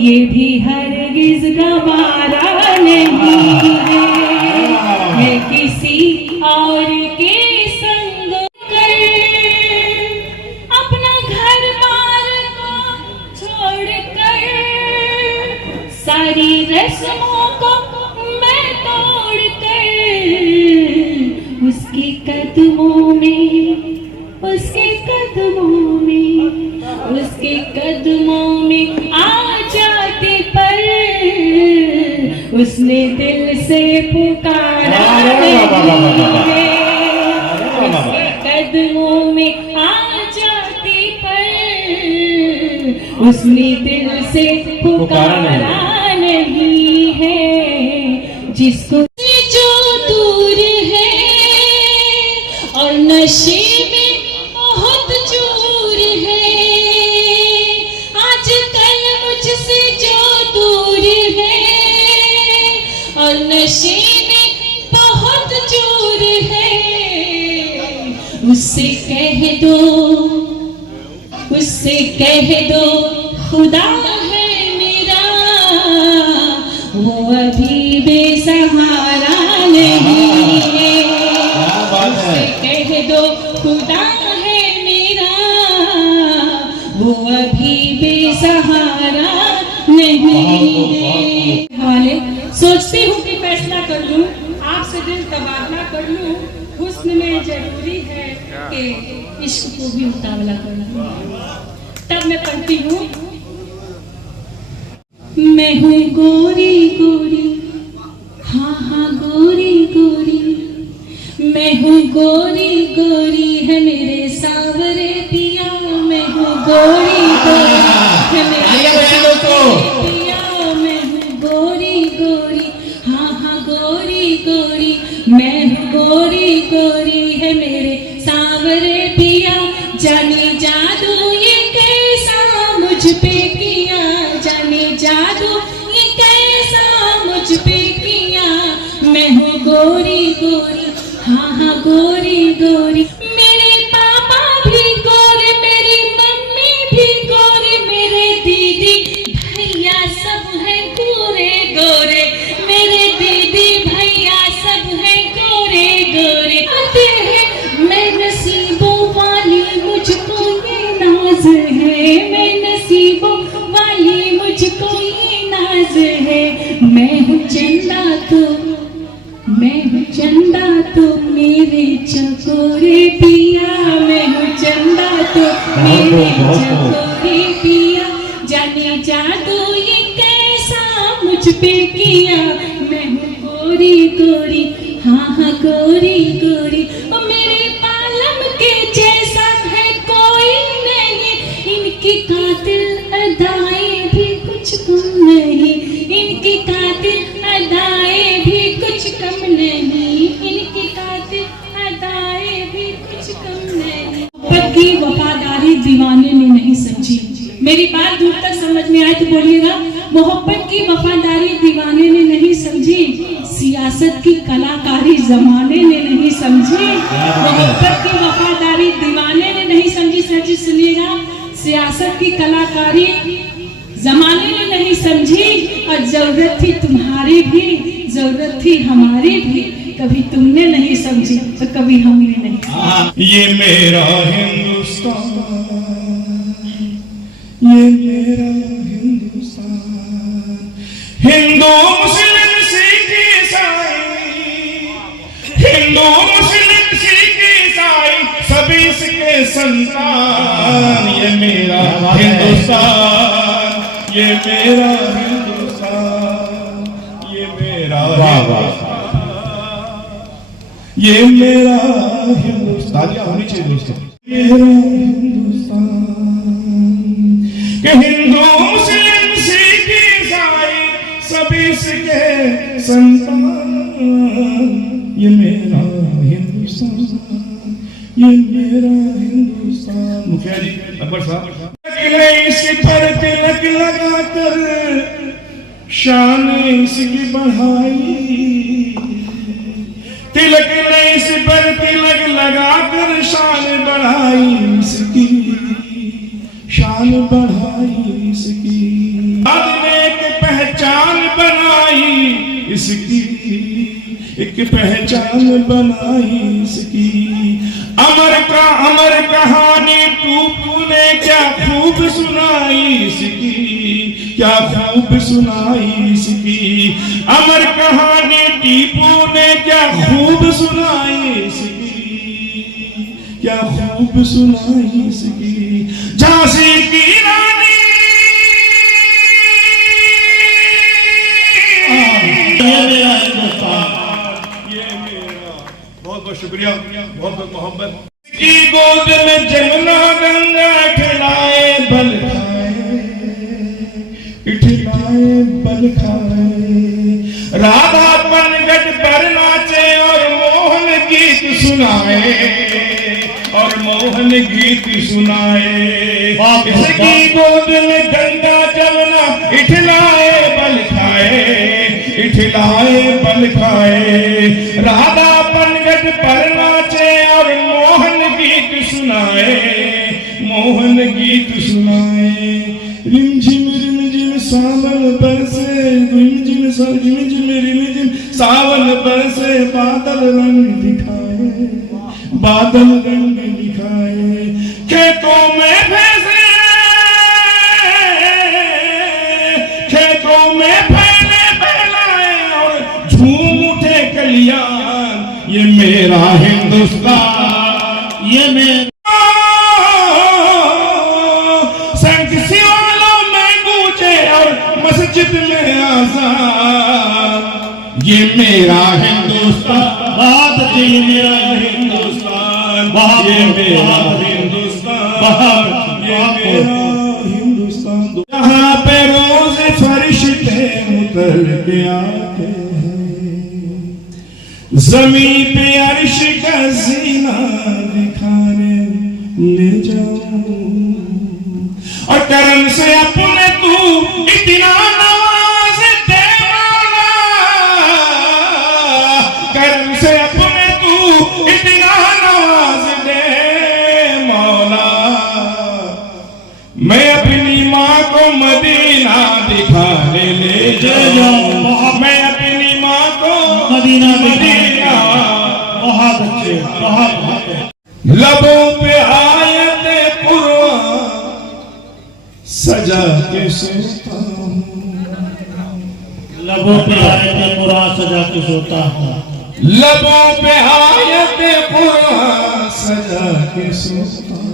ये भी हरगिज गवारा नहीं है किसी और के संग कर, अपना घर बार को छोड़कर, सारी रस्मों को मैं तोड़कर, उसके कदमों में, उसके कदमों में, उसके कदमों में आ जाते पर, उसने दिल से पुकारा नहीं है। उसके कदमों में आ जाते पर, उसने दिल से पुकारा नहीं है। जिसको जो दूर है और नशे में बहुत चूर है, आजकल मुझसे जो दूर है और नशे में बहुत चूर है, उससे कह दो, उससे कह दो खुदा है मेरा, वो अभी बेसहारा नहीं है। उससे कह दो खुदा है मेरा, वो अभी बेसहारा नहीं है। हवाले सोचती हूँ कि फैसला कर लूँ, आपसे दिल तबादला कर लूँ, हुस्न में जरूरी है कि इश्क को भी मुकाबला कर लूँ। तब मैं पढ़ती हूँ, मैं हूँ गोरी गोरी, हाँ हाँ गोरी गोरी, मैं हूँ गोरी गोरी है मेरे सावरे पिया, मैं हूँ गोरी गोरी है मेरे सावरे पिया, मैं हूँ गोरी गोरी, हाँ हाँ गोरी गोरी, मैं हूँ गोरी गोरी है मेरे सावरे पिया। जाने जादू ये कैसा मुझ पे किया, जाने जादू ये कैसा मुझ पे किया, मैं हूँ गोरी गोरी, हाँ हाँ गोरी गोरी, मेरे पापा भी गोरे, मेरी मम्मी भी गोरे, मेरे दीदी भैया सब हैं गोरे गोरे, मेरे दीदी भैया सब हैं गोरे गोरे। आते हैं मैं नसीबों वाली, मुझको ये नाज है, मैं नसीबों वाली, मुझको ये नाज है। मैं हूँ चंदा तो, मैं हूँ चंदा तो मेरे चकोरे पिया, मैं हूँ चंदा तो मेरे चकोरे पिया। जाने जादू ये कैसा मुझ पे किया, मैं हूँ गोरी गोरी, हाँ हाँ गोरी गोरी, और मेरे पालम के जैसा है कोई नहीं, इनकी कातिल अदाएं भी कुछ कम नहीं, इनकी कातिल अदाएं भी कुछ कम नहीं, इनकी कातिल अदाएं भी कुछ कम नहीं। मोहब्बत की वफादारी दीवाने ने नहीं समझी। मेरी बात दूर तक समझ में आए तो बोलिएगा। मोहब्बत की वफादारी दीवाने ने नहीं समझी, सियासत की कलाकारी जमाने ने नहीं समझी। मोहब्बत की वफादारी दीवाने ने नहीं समझी। सच्ची सुनिएगा, सियासत की कलाकारी जमाने ने नहीं समझी, और जरूरत थी तुम्हारी भी, जरूरत थी हमारी भी, कभी तुमने नहीं समझी तो कभी हमने नहीं समझी। ये मेरा हिंदुस्तान, ये मेरा हिंदुस्तान, हिंदू मुस्लिम सिख ईसाई, हिंदू मुस्लिम सिख ईसाई सभी इसके संतान। ये मेरा हिंदुस्तान, ये मेरा हिंदुस्तान, ये मेरा हिंदुस्तान। ये मेरा हिंदुस्तान होनी चाहिए दोस्तों, मेरा हिंदुस्तान के हिंदू मुस्लिम सिख ईसाई सभी इसके संतान, ये मेरा हिंदुस्तान, ये मेरा हिंदुस्तान। मुखिया जी अकबर साहब, इसी पर तिलक लगाकर शान इसकी बढ़ाई, तिलक ने इस पर तिलक लगाकर शान बढ़ाई इसकी, शान बढ़ाई इसकी, ने एक पहचान बनाई इसकी, एक पहचान बनाई इसकी। अमर कहानी टूपू ने क्या खूब सुनाई इसकी, क्या खूब सुनाई इसकी। अमर कहानी टीपू ने क्या खूब सुनाई इसकी, क्या खूब सुनाई इसकी। झांसी की रानी, ये मेरा हिंदुस्तान, ये मेरा, बहुत बहुत शुक्रिया, बहुत बहुत मोहब्बत की गोद में जमुना गंगा खिलाए बल खाए, इठलाए बल खाए, राधा पनघट पर नाचे और मोहन गीत सुनाए, और मोहन गीत सुनाए। इसकी गोद में गंगा जमुना इठलाए बल खाए, इठलाए बल खाए, राधा पनघट पर नाचे और मोहन गीत सुनाए, मोहन गीत सुनाए। रिमझिम सावन बरसे, रिमझिम सावन बरसे, बादल रंग दिखाए, बादल रंग दिखाए। खेतों में भैंसे, खेतों में फैले बहलाए और झूम उठे कलियान, ये मेरा हिंदुस्तान, ये मेरा। संग सिवालों में गूंजे और मस्जिद में आजान, ये मेरा हिंदुस्तान, बात ये मेरा हिंदुस्तान, ये मेरा हिंदुस्तान, ये मेरा हिंदुस्तान। जहाँ पे रोज फरिश्ते उतर के आते हैं, जमीन पे अर्श का जीना दिखाने ले जाओ, और करम से अपने तू इतना नवाज दे मौला, करम से अपने तू इतना नवाज दे मौला। मैं अपनी माँ को मदीना दिखाने ले जाऊं, मैं अपनी माँ को मदीना बहुत अच्छे, बहुत लबों पे आयते कुरान सजा के सोता हूँ, लबों पे आयते कुरान सजा के सोता हूँ, लबों पे आयते कुरान सजा के सोता हूँ।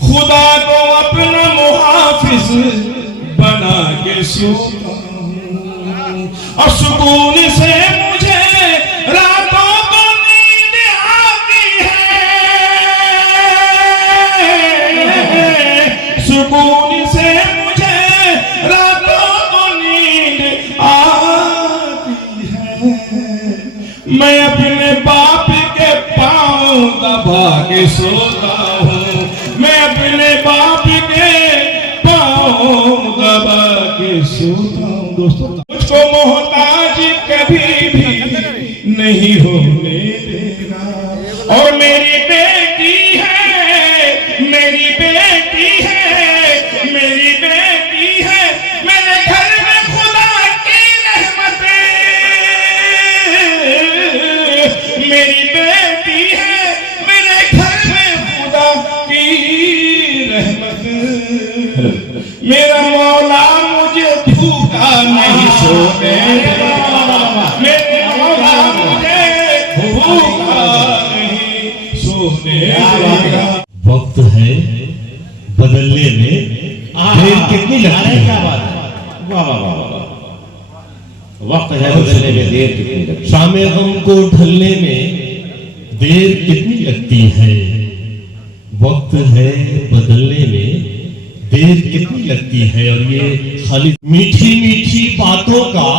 खुदा को अपना मुहाफिज बना के सोता हूँ, और सुकून से मुझे रातों को नींद आती है, सुकून से मुझे रातों को नींद आती है। मैं अपने बाप के पाँव दबा के सोता हूँ, मैं अपने बाप के पाँव दबा के सोता हूँ। दोस्तों मुझको मोहताज कभी भी नहीं होने देगा, और मेरी बेटी है, मेरी बेटी है, मेरी बेटी है, मेरे घर में खुदा की रहमत, मेरी बेटी है, मेरे घर में खुदा की रहमत। मेरा मौला मुझे भूखा नहीं सोने देगा, मेरा मौला मुझे भूखा नहीं सोने देगा। वक्त है बदलने में देर कितनी लगती है। क्या बात है, वाह वाह वाह वाह। वक्त है बदलने में देर कितनी लगती है। शाम गम को ढलने में देर कितनी लगती है, वक्त है बदलने में देर कितनी लगती है। और ये खाली मीठी मीठी बातों का,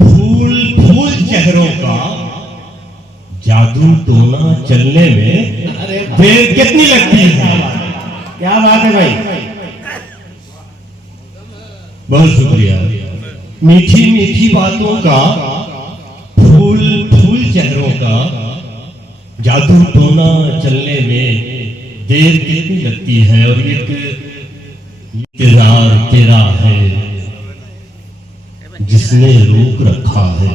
फूल फूल चेहरों का जादू टोना चलने में देर कितनी लगती है। क्या बात है भाई, बहुत शुक्रिया। मीठी मीठी बातों का, फूल फूल चेहरों का जादू टोना चलने में देर कितनी लगती है। और एक इंतजार तेरा है जिसने रोक रखा है।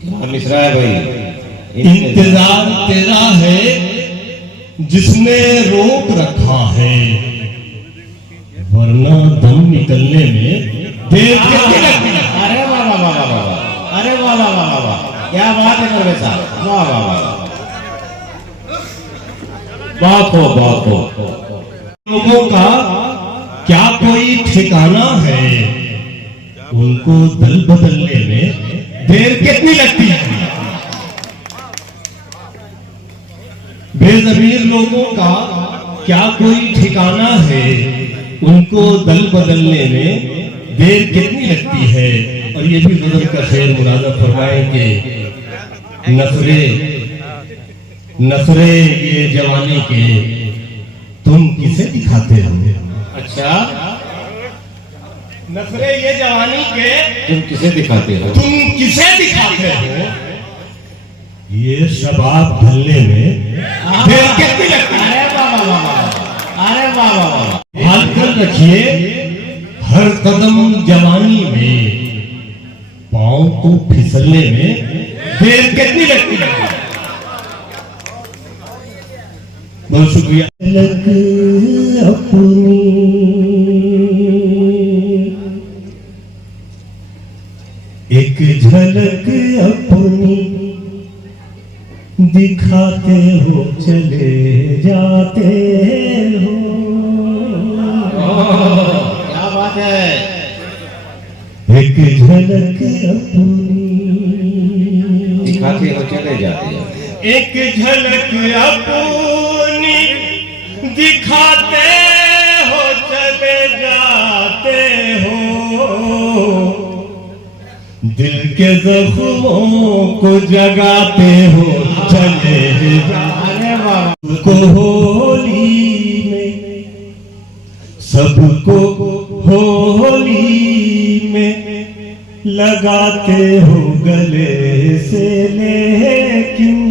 क्या मिश्रा है भाई, इंतजार तेरा है जिसने रोक रखा है, वरना दम निकलने में देर कितनी लगती है। अरे वाह वाह वाह वाह वाह, अरे वाह वाह वाह वाह, क्या बात है मेरे साहब, वाह वाह वाह, बहुत हो बहुत हो। लोगों का क्या कोई ठिकाना है, उनको दल बदलने में देर कितनी लगती है। बेज़मीर लोगों का क्या कोई ठिकाना है, उनको दल बदलने में देर कितनी लगती है। और ये भी गजल का शेर मुलाजा फरमाए कि नखरे ये जवानी के तुम किसे दिखाते हो। अच्छा, नखरे ये जवानी के तुम किसे दिखाते हो, तुम किसे दिखाते हो। ये शबाब ढलने में देर कितनी लगती है। अरे वाह वाह वाह, अरे वाह वाह वाह, हाथ कर रखिए हर कदम जवानी में, पांव को फिसलने में देर कितनी लगती है। बहुत शुक्रिया। एक झलक अपनी दिखाते हो चले जाते हो। क्या बात है, एक झलक अपनी दिखाते हो चले जाते हो। एक झलक अपनी दिखाते हो चले जाते हो। दिल के जख्मों को जगाते हो चले जाते। अरे वाह, को होली में, सबको होली में लगाते हो गले से, लेकिन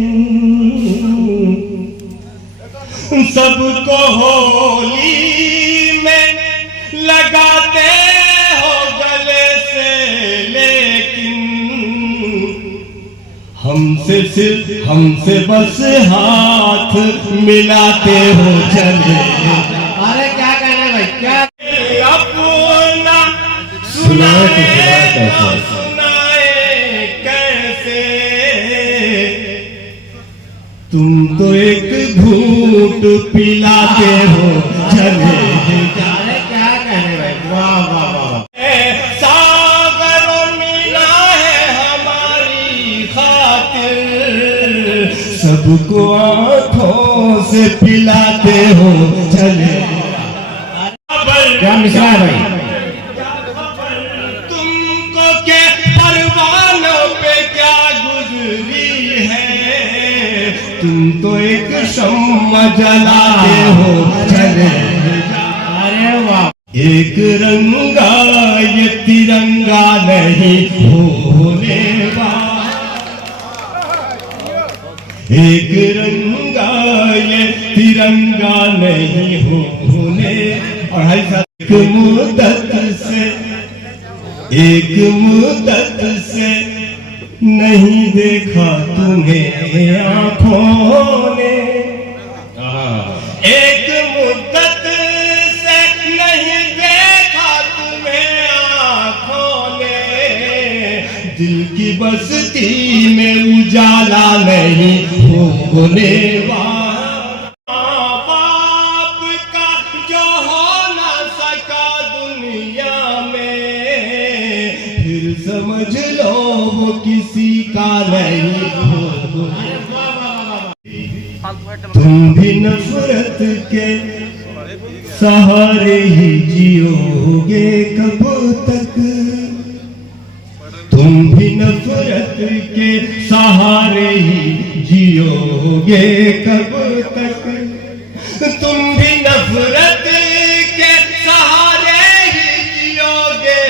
सबको होली में लगाते हो गले से, लेकिन हमसे बस हाथ मिलाते हो चले। अरे क्या कहने भाई, क्या अपना सुनाए कैसे, तुम तो एक घूंट पिलाते हो चले। अरे क्या कहने भाई, वाह वाह वाह, सागर मिला है हमारी खातिर, सबको आंखों से पिलाते हो चले। क्या मिश्रा है भाई, तुमको के परवानों पे क्या गुजरी है, तुम तो एक शम्मा जलाते हो चले। अरे वाह, एक रंगा ये तिरंगा नहीं होने वाला, एक रंगा ये तिरंगा नहीं होने। और एक मुद्दत से नहीं देखा तुम्हें आंखों ने, एक मुद्दत से नहीं देखा तुम्हें आंखों ने, दिल की बस्ती में उजाला नहीं होने वाला। बाप का जो हो ना सका दुनिया में, फिर समझ लो वो किसी का नहीं हो। तुम भी नफरत के सहारे ही जियोगे कब तक, तुम भी नफरत के सहारे ही जियोगे कब तक, तुम भी नफरत के सहारे ही जियोगे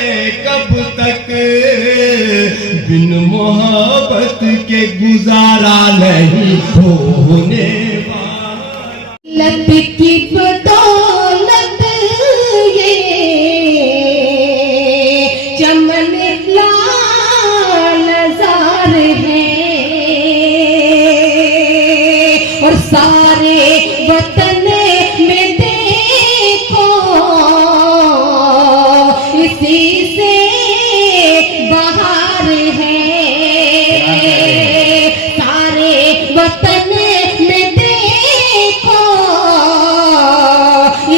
कब तक, बिन मोहब्बत के गुजारा नहीं होने वाला। लत की बदौलत ये चमन लालजार है, और सारे वतन में देखो इसी से बाहर है, सारे वतन में देखो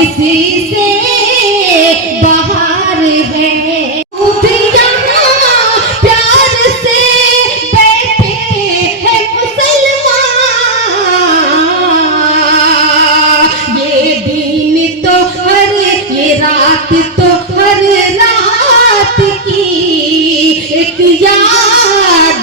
इसी से बाहर है। प्यार से बैठे हैं मुसलमान, ये दिन तो हर, ये रात तो हर रात की एक याद